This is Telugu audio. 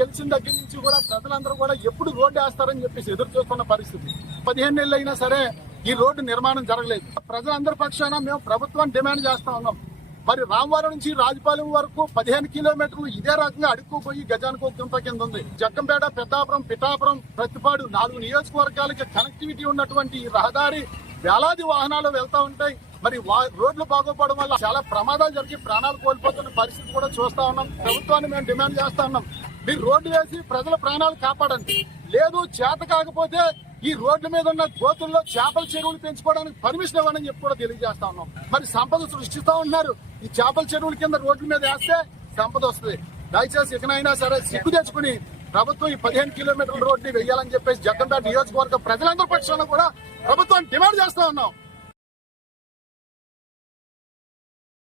గెలిచిన దగ్గర నుంచి కూడా ప్రజలందరూ కూడా ఎప్పుడు రోడ్డు వేస్తారని చెప్పేసి ఎదురు చూస్తున్న పరిస్థితి. 15 నెలలు అయినా సరే ఈ రోడ్డు నిర్మాణం జరగలేదు. ప్రజలందరి పక్షాన మేము ప్రభుత్వాన్ని డిమాండ్ చేస్తా ఉన్నాం. మరి రామవరం నుంచి రాజపాలెం వరకు 15 కిలోమీటర్లు ఇదే రకంగా అడుక్కుపోయి గజానికి ఒక గుంత కింద ఉంది. జగ్గంపేట, పెద్దాపురం, పిఠాపురం, ప్రతిపాడు 4 నియోజకవర్గాలకి కనెక్టివిటీ ఉన్నటువంటి ఈ రహదారి వేలాది వాహనాలు వెళ్తా ఉంటాయి. మరి రోడ్లు బాగోపోవడం వల్ల చాలా ప్రమాదాలు జరిగి ప్రాణాలు కోల్పోతున్న పరిస్థితి కూడా చూస్తా ఉన్నాం. ప్రభుత్వాన్ని మేము డిమాండ్ చేస్తా ఉన్నాం, మీరు రోడ్డు వేసి ప్రజల ప్రాణాలు కాపాడండి. లేదు చేత కాకపోతే ఈ రోడ్ల మీద ఉన్న గోతుల్లో చేపల చెరువులు పెంచుకోవడానికి పర్మిషన్ ఇవ్వని చెప్పి కూడా తెలియజేస్తా ఉన్నాం. మరి సంపద సృష్టిస్తా ఉన్నారు. ఈ చేపల చెరువుల కింద రోడ్ల మీద వేస్తే సంపద వస్తుంది. దయచేసి ఇకనైనా సరే సిగ్గు తెచ్చుకుని ప్రభుత్వం ఈ 15 కిలోమీటర్ల రోడ్ని వెయ్యాలని చెప్పేసి జగ్గంపేట నియోజకవర్గ ప్రజలందరి పక్షాన కూడా ప్రభుత్వాన్ని డిమాండ్ చేస్తా ఉన్నాం.